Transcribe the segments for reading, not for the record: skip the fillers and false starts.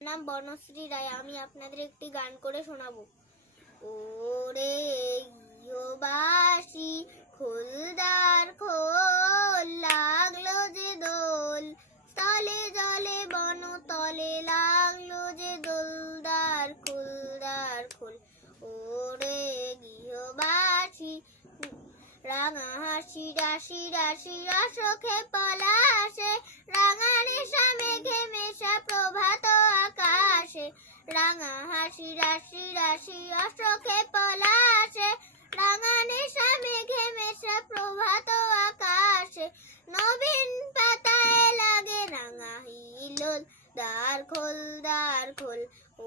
নাম বনশ্রী রায়। আমি আপনাদের একটি গান করে শোনাবো। ওরে গৃহবাসী খোলদার খোল, লাগলো যে দোল, স্থলে জলে বন তলে লাগলো যে দোলদার খোলদার খোল। ওরে গৃহবাসী রাঙা হাসি রাশি রাশি অশোকে পলাশে, রাঙা নেশা মেঘে মেশা প্রভাত আকাশে। রাঙা হাসি রাশি রাশি অশোকে পলাশে, রাঙা নেশা মেঘে মেশা প্রভাত আকাশে। নবীন পাতায় লাগে রাঙা হিলোল, দ্বার খোল দ্বার খোল।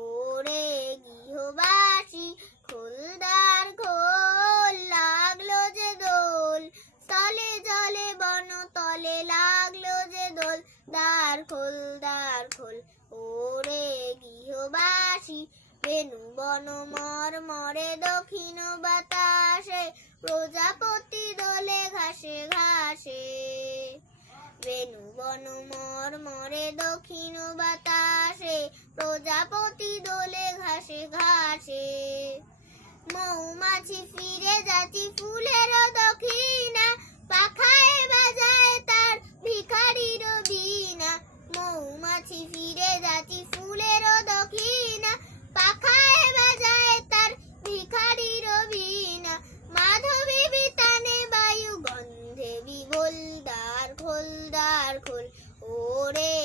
ওরে গৃহবাসী খোলদার খোল, লাগলো যে দোল, স্থলে জলে বন তলে লাগলো যে দোল, দ্বার খোল দ্বার খোল। ওরে গৃহবাসী বেনু বন মর মরে দক্ষিণ বাতাসে, প্রজাপতি দোলে ঘাসে ঘাসে। বেনু বন মর মরে দক্ষিণ বাতাসে, প্রজাপতি দোলে ঘাসে ঘাসে। মৌমাছি ফিরে যাচ্ছি ফুলের দক্ষিণা, পাখায় বাজায় তার ভিখারির বীণা। মৌমাছি ফিরে যাচ্ছি ফুলের দক্ষিণা, পাখায় বাজায় তার ভিখারির বীণা। মাধবী বিতানে বায়ু গন্ধে বিভোল, দ্বার খোল দ্বার খোল। ওরে